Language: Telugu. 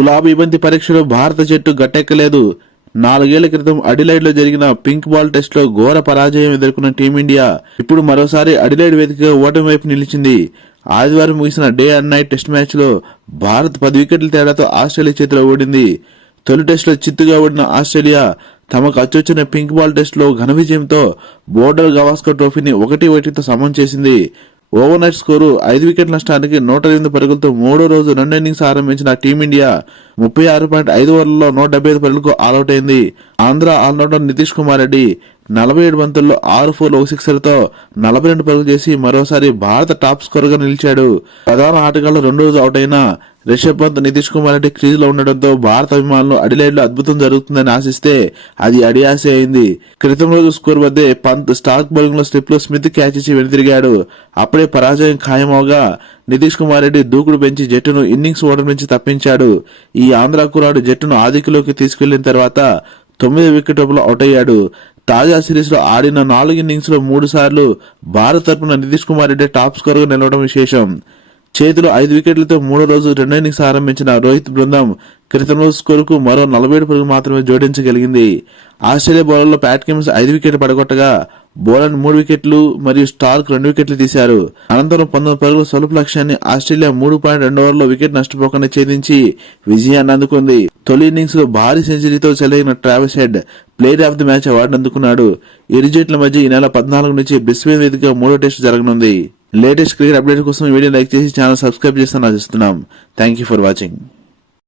గులాబీ బంతి పరీక్షలో భారత జట్టు గట్టెక్కలేదు. 4 ఏళ్ల క్రితం అడిలైడ్ లో జరిగిన పింక్ బాల్ టెస్ట్ లో ఘోర పరాజయం ఎదుర్కొన్న టీమిండియా ఇప్పుడు మరోసారి అడిలైడ్ వేదికగా ఓటమి వైపు నిలిచింది. ఆదివారం ముగిసిన day and night test match లో భారత్ 10 వికెట్ల తేడాతో ఆస్ట్రేలియా చేతిలో ఓడింది. తొలి టెస్ట్ లో చిత్తుగా ఓడిన ఆస్ట్రేలియా తమకు అచ్చొచ్చిన పింక్ బాల్ టెస్ట్ లో ఘన విజయంతో బోర్డర్ గవాస్కర్ ట్రోఫీని 1-1తో సమం చేసింది. ఓవర్ నైట్ స్కోరు 5 వికెట్ల నష్టానికి 108 పరుగులతో మూడో రోజు 2 ఇన్నింగ్స్ ఆరంభించిన టీమిండియా 36.5 ఓవర్లలో 175 పరుగులకు ఆల్అౌట్ అయింది. ఆంధ్ర ఆల్రౌండర్ నితీష్ కుమార్ రెడ్డి 47 బంతుల్లో 6 4 1 సిక్సర్తో 42 పరుగులు చేసి మరోసారి భారత టాప్ స్కోరర్ గా నిలిచాడు. ప్రధాన ఆటగాళ్లు 2 రోజు అవుట్ అయిన రిషబ్ పంత్, నితీష్ కుమార్ రెడ్డి క్రీజ్ లో ఉండడంతో భారత అభిమానులు అడిలైడ్ లో అద్భుతం జరుగుతుందని ఆశిస్తే అది అడియాసే అయింది. క్రితం రోజు స్కోర్ వద్దే పంత్ స్టార్క్ బౌలింగ్ లో స్లిప్ లో స్మిత్ క్యాచ్ ఇచ్చి వెనుతిరిగాడు. అప్పుడే పరాజయం ఖాయమవగా నితీష్ కుమార్ రెడ్డి దూకుడు పెంచి జట్టును ఇన్నింగ్స్ ఓటమి నుంచి తప్పించాడు. ఈ ఆంధ్ర కుర్రాడు జట్టును ఆధిక్యంలోకి తీసుకెళ్లిన తర్వాత 9 వికెట్లలో అవుట్ అయ్యాడు. తాజా సిరీస్ లో ఆడిన 4 ఇన్నింగ్స్ లో 3 సార్లు భారత్ తరపున నితీష్ కుమార్ రెడ్డి టాప్ స్కోర్ గా నిలవడం విశేషం. చేతిలో 5 వికెట్లతో మూడో రోజు 2 ఇన్నింగ్స్ ఆరంభించిన రోహిత్ బృందం క్రితం రోజు స్కోరుకు మరో 47 పరుగులు మాత్రమే జోడించగలిగింది. ఆస్ట్రేలియా బౌలర్లో ప్యాట్ కమిన్స్ 5 వికెట్లు పడగొట్టగా బోలన్ 3 వికెట్లు మరియు స్టార్క్ 2 వికెట్లు తీశారు. అనంతరం 19 పరుగుల స్వల్ప లక్ష్యాన్ని ఆస్ట్రేలియా 3.2 ఓవర్లలో వికెట్ నష్టపోకుండా ఛేదించి విజయాన్ని అందుకుంది. తొలి ఇన్నింగ్స్ లో భారీ సెంచరీతో చెలైన Travis Head player of the match award అందుకున్నాడు. ఇరు జట్ల మధ్య ఈ నెల 14 నుంచి బ్రిస్బేన్ వేదికగా 3వ టెస్ట్ జరగనుంది. లేటెస్ట్ క్రికెట్ అప్డేట్ కోసం ఈ వీడియో లైక్ చేసి ఛానల్ సబ్స్క్రైబ్ చేస్తానని ఆశిస్తున్నాం. Thank you for watching.